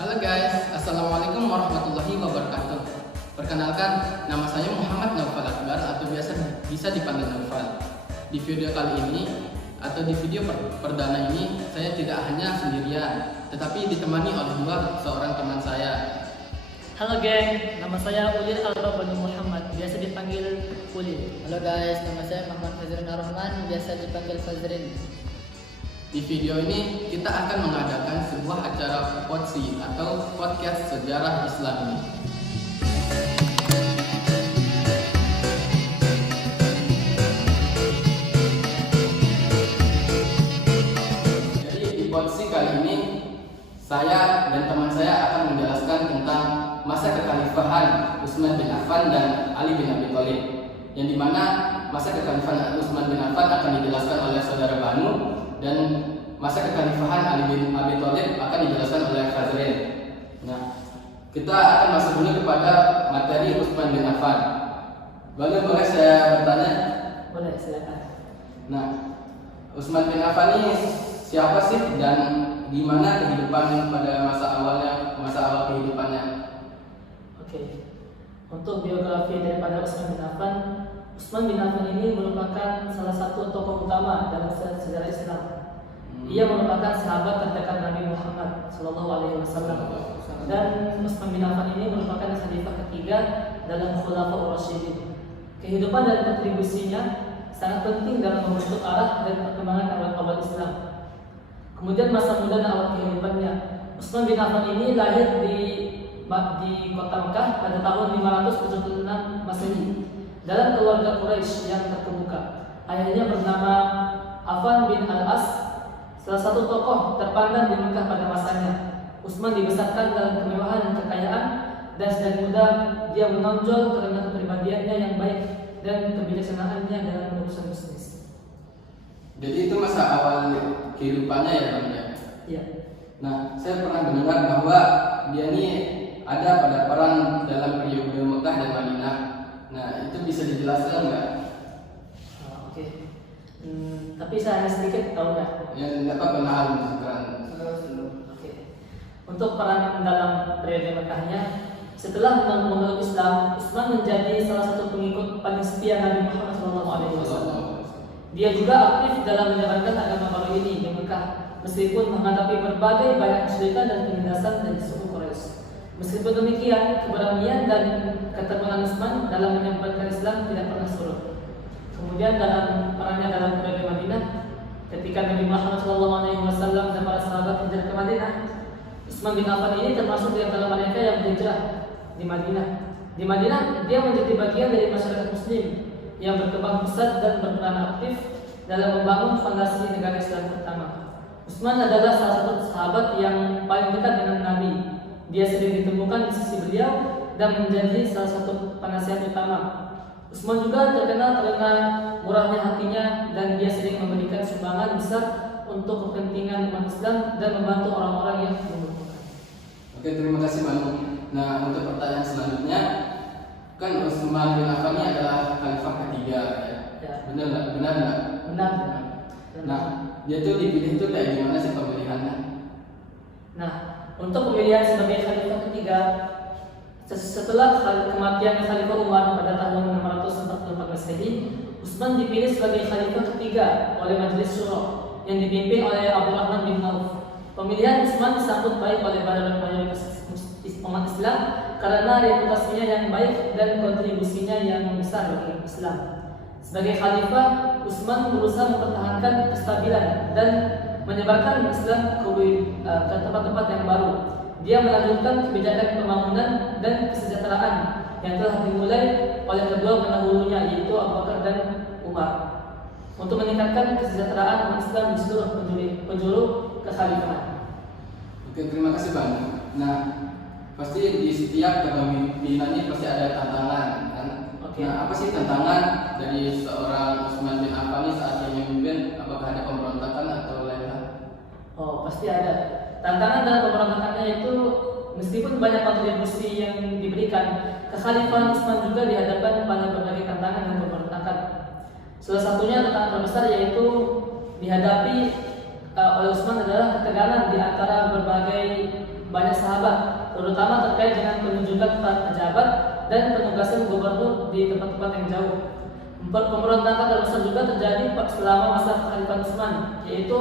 Halo guys, Assalamualaikum warahmatullahi wabarakatuh. Perkenalkan, nama saya Muhammad Naufal Akbar atau biasa bisa dipanggil Naufal. Di video kali ini atau di video perdana ini saya tidak hanya sendirian, tetapi ditemani oleh seorang teman saya. Halo geng, nama saya Ulil Al-Rabbani Muhammad, biasa dipanggil Ulil. Halo guys, nama saya Muhammad Fazrin Ar-Rahman, biasa dipanggil Fazrin. Di video ini kita akan mengadakan sebuah acara PODSI atau Podcast Sejarah Islami. Jadi di PODSI kali ini saya dan teman saya akan menjelaskan tentang masa kekhalifahan Utsman bin Affan dan Ali bin Abi Thalib, yang dimana masa kekhalifahan Utsman bin Affan akan dijelaskan oleh saudara Banu dan masa kekhalifahan Ali bin Abi Thalib akan dijelaskan oleh Fazrin. Nah, kita akan masuk dulu kepada materi Utsman bin Affan. Boleh saya bertanya? Boleh, silakan. Nah, Utsman bin Affan ini siapa sih dan gimana kehidupan pada masa awal kehidupannya? Oke. Untuk biografi daripada Utsman bin Affan, Utsman bin Affan ini merupakan salah satu tokoh utama dalam sejarah Islam. Ia merupakan sahabat terdekat Nabi Muhammad SAW. Dan Utsman bin Affan ini merupakan khalifah ketiga dalam Khulafaur Rasyidin. Kehidupan dan kontribusinya sangat penting dalam membentuk arah dan perkembangan awal Islam. Kemudian masa muda dan awal kehidupannya. Utsman bin Affan ini lahir di kota Mekah pada tahun 576 Masehi dalam keluarga Quraisy yang terkemuka. Ayahnya bernama Affan bin Al-As, salah satu tokoh terpandang di Mekah pada masanya. Utsman dibesarkan dalam kemewahan dan kekayaan, dan sejak muda dia menonjol karena kepribadiannya yang baik dan kebijaksanaannya dalam urusan bisnis. Jadi itu masa awal kehidupannya ya Bang ya? Iya. Nah, saya pernah mendengar bahwa dia ini ada pada perang dalam periode Mekah dan Madinah. Nah, itu bisa dijelaskan nggak? Oke. Tapi saya sedikit tahu nggak? Ya, nggak apa kenal sekarang. Oke. Untuk peran dalam periode Mekahnya, setelah memeluk Islam, Utsman menjadi salah satu pengikut paling setia Nabi Muhammad SAW. Dia juga aktif dalam menyebarkan agama baru ini di Mekah, meskipun menghadapi berbagai banyak kesulitan dan penindasan dari suku Quraisy. Meskipun demikian, keberanian dan keteguhan Utsman dalam menyebarkan Islam tidak pernah surut. Kemudian dalam perannya dalam periode Madinah, ketika Nabi Muhammad SAW dan para sahabat hijrah ke Madinah, Utsman bin Affan ini termasuk di antara mereka yang berhijrah di Madinah. Di Madinah, dia menjadi bagian dari masyarakat Muslim yang berkembang pesat dan berperan aktif dalam membangun fondasi negara Islam pertama. Utsman adalah salah satu sahabat yang paling dekat dengan Nabi. Dia sering ditemukan di sisi beliau dan menjadi salah satu penasihat utama. Utsman juga terkenal karena murahnya hatinya dan dia sering memberikan sumbangan besar untuk kepentingan umat Islam dan membantu orang-orang yang membutuhkan. Oke, terima kasih Bang. Nah, untuk pertanyaan selanjutnya, kan Utsman bin Affan ini adalah khalifah ketiga ya? Ya. Benar nggak? Benar nggak? Benar. Nah, dia tuh dipilih tuh kayak gimana sih pemilihannya? Nah, untuk pemilihan sebagai khalifah ketiga, setelah kematian Khalifah Umar pada tahun 644 Masehi, Utsman dipilih sebagai khalifah ketiga oleh Majelis Syuro yang dipimpin oleh Abdurrahman bin Auf. Pemilihan Utsman disambut baik oleh mayoritas umat Islam karena reputasinya yang baik dan kontribusinya yang besar bagi Islam. Sebagai khalifah, Utsman berusaha mempertahankan kestabilan dan menyebarkan Islam ke tempat-tempat yang baru. Dia melanjutkan kebijakan pembangunan dan kesejahteraan yang telah dimulai oleh kedua pendahulunya, yaitu Abu Bakar dan Umar, untuk meningkatkan kesejahteraan umat Islam di seluruh penjuru kekhalifahan. Oke, terima kasih Bang. Nah, pasti di setiap kepemimpinan ini pasti ada tantangan kan? Oke. Nah, apa sih tantangan dari seorang Utsman bin Affan saat dia memimpin? Apakah ada pemberontakan atau lain hal? Oh, pasti ada. Tantangan dalam pemberontakannya itu, meskipun banyak kontribusi yang diberikan, kekhalifahan Utsman juga dihadapkan pada berbagai tantangan dan pemberontakan. Salah satunya tantangan terbesar yaitu dihadapi oleh Utsman adalah ketegangan di antara berbagai banyak sahabat, terutama terkait dengan penunjukan para pejabat dan penugasan gubernur di tempat-tempat yang jauh. Pemberontakan terbesar juga terjadi selama masa Khalifah Utsman, yaitu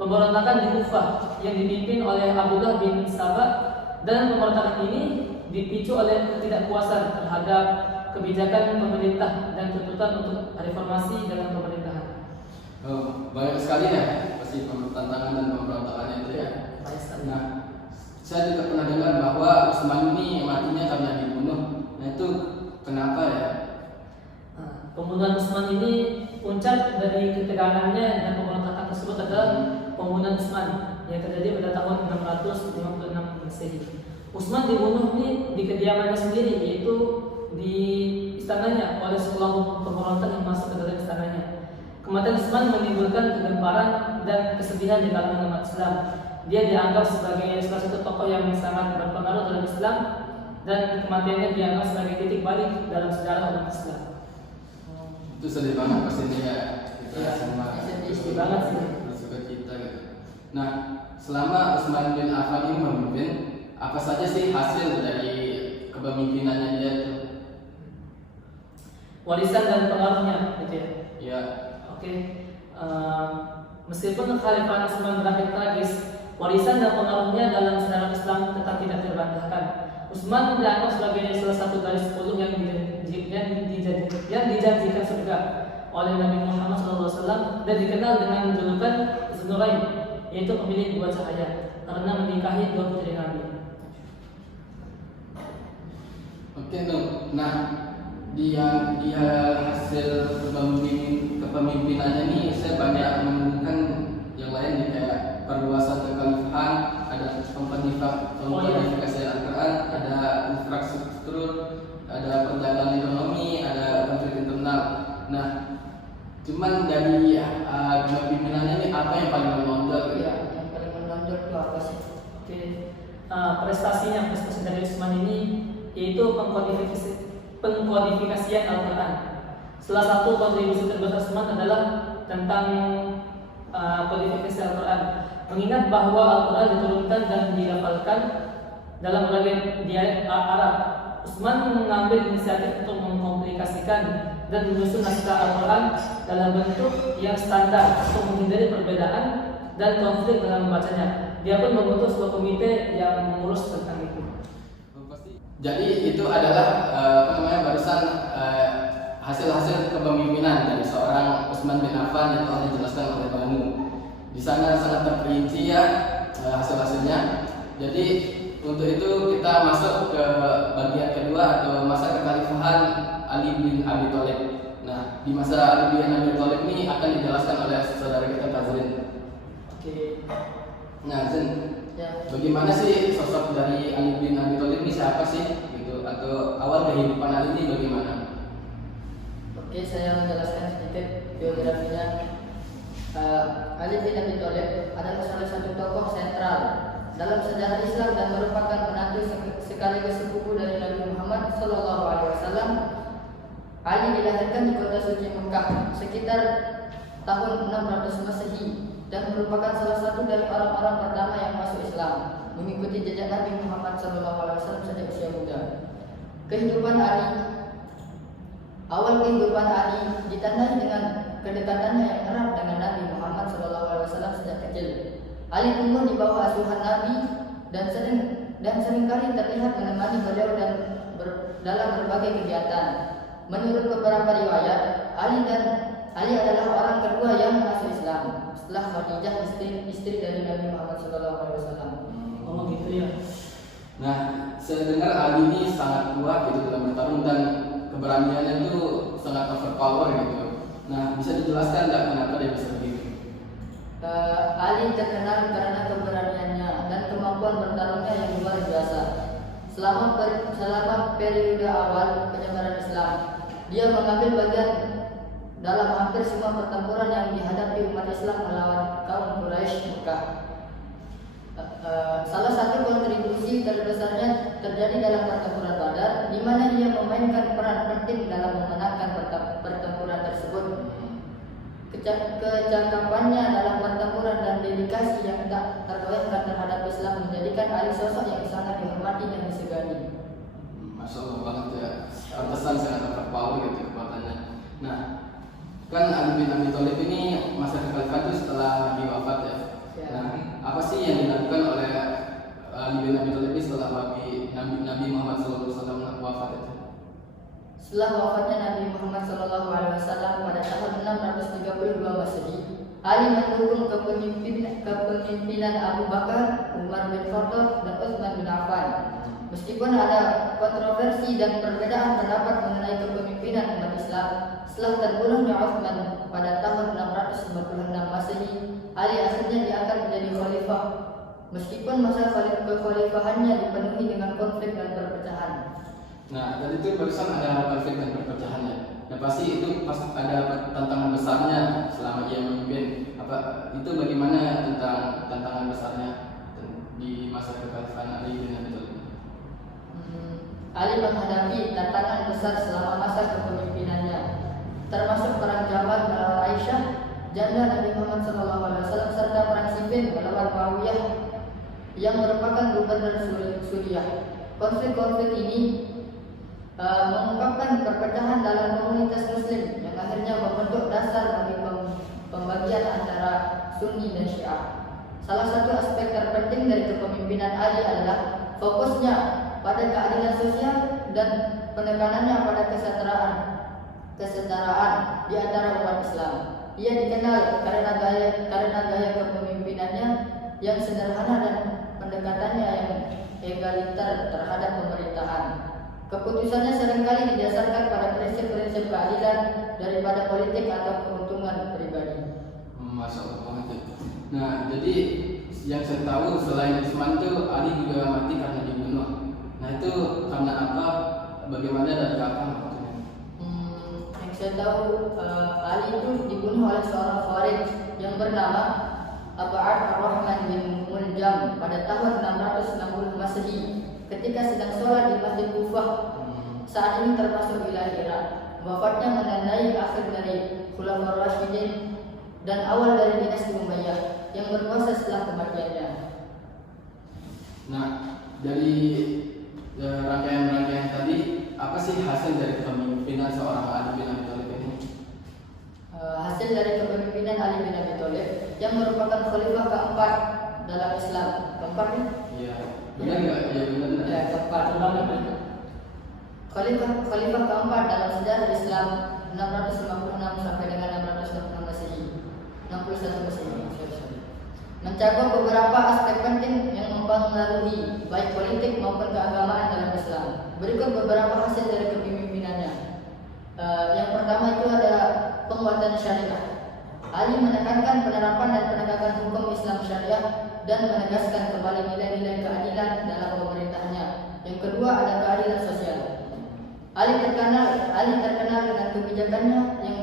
pemberontakan di Kufah yang dipimpin oleh Abdullah bin Sabah, dan pemberontakan ini dipicu oleh ketidakpuasan terhadap kebijakan pemerintah dan tuntutan untuk reformasi dalam pemerintahan. Banyak sekali ya pasti tantangan dan pemberontakannya itu ya. Nah, saya juga pernah dengar bahwa Utsman ini matinya karena dibunuh. Nah itu kenapa ya? Pembunuhan Utsman ini puncak dari ketegangannya dan pemberontakan tersebut adalah pembunuhan Utsman yang terjadi pada tahun 656 Masehi. Utsman dibunuh di kediamannya sendiri, yaitu di istananya oleh sekelompok pemberontak yang masuk ke dalam istananya. Kematian Utsman menimbulkan kegemparan dan kesedihan di kalangan umat Islam. Dia dianggap sebagai salah satu tokoh yang sangat berpengaruh dalam Islam, dan kematiannya dianggap sebagai titik balik dalam sejarah umat Islam. Itu sedih banget pastinya ya. Kita semua sedih banget sih. Bersuka cita gitu. Nah, selama Utsman bin Affan ini memimpin, apa saja sih hasil dari kepemimpinannya dia itu? Warisan dan pengaruhnya, gitu ya. Ya. Oke. Meskipun Khalifah Utsman berakhir tragis, warisan dan pengaruhnya dalam sejarah Islam tetap tidak terbantahkan. Utsman dianggap sebagai salah satu dari 10 yang dijanjikan surga oleh Nabi Muhammad SAW dan dikenal dengan julukan Dzunurain, yaitu pemilik dua cahaya, karena menikahi dua putri Nabi. Oke, nah dia hasil kepemimpinannya ini saya banyak menemukan yang lain nih, kayak perluasan kekhalifahan, ada pemkodifikasi Al-Quran, ada infrastruktur, ada perdagangan ekonomi, ada konflik internal. Nah, cuman dari kepemimpinannya ini apa yang paling menonjol? Ya, yang paling menonjol itu apa sih? Oke. Prestasi dari Utsman ini yaitu pengkodifikasian Al-Quran. Salah satu kontribusi terbesar Utsman adalah tentang kodifikasi Al-Quran. Mengingat bahwa Al-Quran diturunkan dan dilafalkan dalam berbagai dialek Arab, Utsman mengambil inisiatif untuk mengkomplikasikan dan menyusun naskah Al-Quran dalam bentuk yang standar untuk menghindari perbedaan dan konflik dalam membacanya. Dia pun membentuk sebuah komite yang mengurus tentang itu. Jadi itu adalah barusan hasil-hasil kepemimpinan dari seorang Utsman bin Affan yang telah dijelaskan oleh Banu. Di sana sangat terperinci ya hasil-hasilnya. Jadi untuk itu kita masuk ke bagian kedua atau masa kekhalifahan Ali bin Abi Thalib. Nah, di masa Ali bin Abi Thalib ini akan dijelaskan oleh saudara kita Fazrin. Oke. Nah, Zin, Ya. bagaimana sih sosok dari Ali bin Abi Thalib ini, siapa sih gitu, atau awal kehidupan Ali ini bagaimana? Oke, saya menjelaskan sedikit biografinya. Ali bin Abi Thalib adalah salah satu tokoh sentral dalam sejarah Islam dan merupakan menantu sekaligus sepupu dari Nabi Muhammad SAW. Ali dilahirkan di kota suci Mekah sekitar tahun 600 Masehi dan merupakan salah satu dari orang-orang pertama yang masuk Islam, mengikuti jejak Nabi Muhammad SAW sejak usia muda. Awal kehidupan Ali ditandai dengan kedekatannya yang erat dengan Nabi Muhammad SAW sejak kecil. Ali tumbuh di bawah asuhan Nabi dan seringkali terlihat menemani beliau dalam berbagai kegiatan. Menurut beberapa riwayat, Ali adalah orang kedua yang masuk Islam setelah Khadijah, istri dari Nabi Muhammad SAW. Oh gitu ya. Nah, saya dengar Ali ini sangat kuat gitu dalam bertarung dan keberaniannya itu sangat overpower gitu. Nah, bisa dijelaskan nggak kenapa dia bisa begitu? Ali terkenal karena keberaniannya dan kemampuan bertarungnya yang luar biasa. Selama periode awal penyebaran Islam, dia mengambil bagian dalam hampir semua pertempuran yang dihadapi umat Islam melawan kaum Quraisy Mekah. Salah satu kontribusi terbesarnya terjadi dalam pertempuran Badar, di mana dia memainkan peran penting dalam memenangkan pertempuran tersebut. Kecakapannya dalam pertempuran dan dedikasi yang tak tergoyahkan terhadap Islam menjadikan Ali sosok yang sangat dihormati dan disegani. Masya Allah banget ya. Pantesan sangat terpaut gitu kekuatannya. Nah, kan Ali bin Abi Thalib ini masa kekhalifahan itu setelah Nabi wafat ya. Ya. Nah, apa sih yang dilakukan oleh Ali bin Abi Thalib ini setelah Nabi Muhammad SAW wafat itu? Setelah wafatnya Nabi Muhammad SAW pada tahun 632 Masehi, Ali mendukung kepemimpinan Abu Bakar, Umar bin Khattab, dan Utsman bin Affan. Meskipun ada kontroversi dan perbedaan pendapat mengenai kepemimpinan umat Islam, setelah terbunuhnya Utsman pada tahun 656 Masehi, Ali akhirnya diangkat menjadi khalifah. Meskipun masa kekhalifahannya dipenuhi dengan konflik dan perpecahan. Nah, tadi itu barusan ada konflik dan perpecahan ya. Nah, pasti itu pas ada tantangan besarnya selama ia memimpin. Apa itu bagaimana tentang tantangan besarnya di masa kekhalifahan Ali bin Abi Thalib? Ali menghadapi tantangan besar selama masa kepemimpinannya, termasuk perang Jamal melawan Aisyah, janda Nabi Muhammad SAW, serta perang Siffin melawan Muawiyah yang merupakan gubernur Suriah. Konflik-konflik ini mengungkapkan perpecahan dalam komunitas Muslim yang akhirnya membentuk dasar bagi pembagian antara Sunni dan Syiah. Salah satu aspek terpenting dari kepemimpinan Ali adalah fokusnya pada keadilan sosial dan penekanannya pada kesetaraan di antara umat Islam. Ia dikenal karena gaya kepemimpinannya yang sederhana dan pendekatannya yang egaliter terhadap pemerintahan. Keputusannya seringkali didasarkan pada prinsip-prinsip keadilan daripada politik atau keuntungan pribadi. Masya Allah banget ya. Nah, jadi yang saya tahu selain Utsman itu Ali juga mati karena dibunuh. Nah, itu karena apa? Bagaimana dan kapan waktunya? Yang saya tahu Ali itu dibunuh oleh seorang Khawarij yang bernama Ab'ad ar-Rahman bin Muljam pada tahun 660 Masehi ketika sedang sholat di Masjid Kufah. Saat ini termasuk wilayah Irak. Wafatnya menandai akhir dari Khulafaur Rasyidin dan awal dari dinasti Umayyah yang berkuasa setelah kematiannya. Nah, dari rangkaian-rangkaian tadi, apa sih hasil dari kepemimpinan seorang Ali bin Abi Thalib ini? Hasil dari kepemimpinan Ali bin Abi Thalib yang merupakan khalifah keempat dalam Islam. Keempat ya? Iya, benar nggak? Iya benar. Ya, keempat. Khalifah keempat dalam sejarah Islam 656 sampai dengan 666 Masehi. 61 Masehi. Mencakup beberapa aspek penting yang mempengaruhi baik politik maupun keagamaan dalam Islam. Berikut beberapa hasil dari kepemimpinannya. Yang pertama itu ada penguatan syariah. Ali menekankan penerapan dan penegakan hukum Islam syariah dan menegaskan kembali nilai-nilai keadilan dalam pemerintahnya. Yang kedua ada keadilan sosial. Ali terkenal dengan kebijakannya yang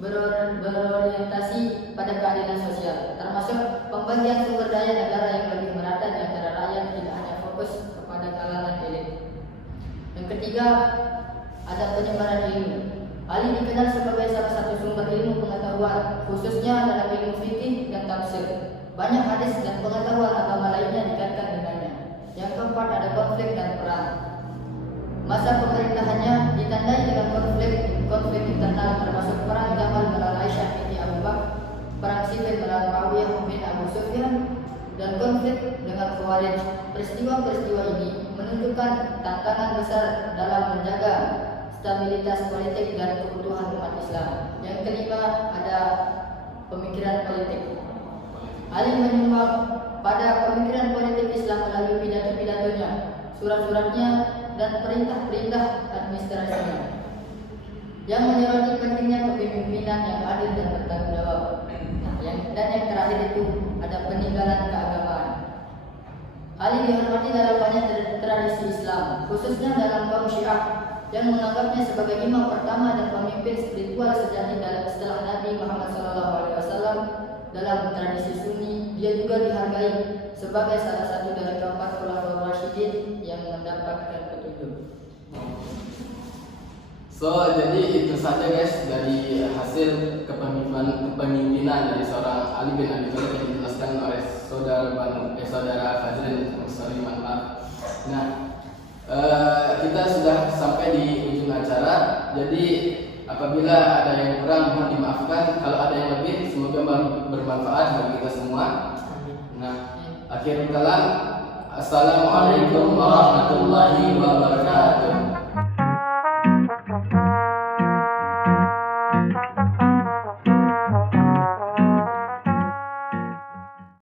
berorientasi pada keadilan sosial, termasuk pembagian sumber daya negara yang lebih merata di antara rakyat, tidak hanya fokus kepada kalangan elit. Yang ketiga ada penyebaran ilmu. Ali dikenal sebagai salah satu sumber ilmu pengetahuan, khususnya dalam ilmu fikih dan tafsir. Banyak hadis dan pengetahuan agama lainnya dikaitkan dengannya. Yang keempat ada konflik dan perang. Masa pemerintahannya ditandai dengan konflik internal, termasuk perang Jamal melawan Aisyah binti Abu Bakar, perang Siffin melawan Muawiyah bin Abu Sufyan, dan konflik dengan Khawarij. Peristiwa-peristiwa ini menunjukkan tantangan besar dalam menjaga stabilitas politik dan keutuhan umat Islam. Yang kelima ada pemikiran politik. Ali menyumbang pada pemikiran politik Islam melalui pidato-pidatonya, surat-suratnya, dan perintah-perintah administrasinya yang menyoroti pentingnya kepemimpinan yang adil dan bertanggung jawab. Yang terakhir itu ada peninggalan keagamaan. Ali dihormati dalam banyak tradisi Islam, khususnya dalam kaum Syiah yang menganggapnya sebagai imam pertama dan pemimpin spiritual sejati setelah Nabi Muhammad SAW. Dalam tradisi Sunni, dia juga dihargai sebagai salah satu dari keempat Khulafaur Rasyidin yang mendapatkan petunjuk. So, jadi itu saja guys dari hasil kepemimpinan dari seorang Ali bin Abi Thalib yang dijelaskan dituliskan oleh saudara Fajrin sorry maaf. Nah, kita sudah sampai di ujung acara. Jadi apabila ada yang kurang mohon dimaafkan. Kalau ada yang lebih semoga bermanfaat bagi kita semua. Nah, akhirul kalam. Assalamualaikum warahmatullahi wabarakatuh.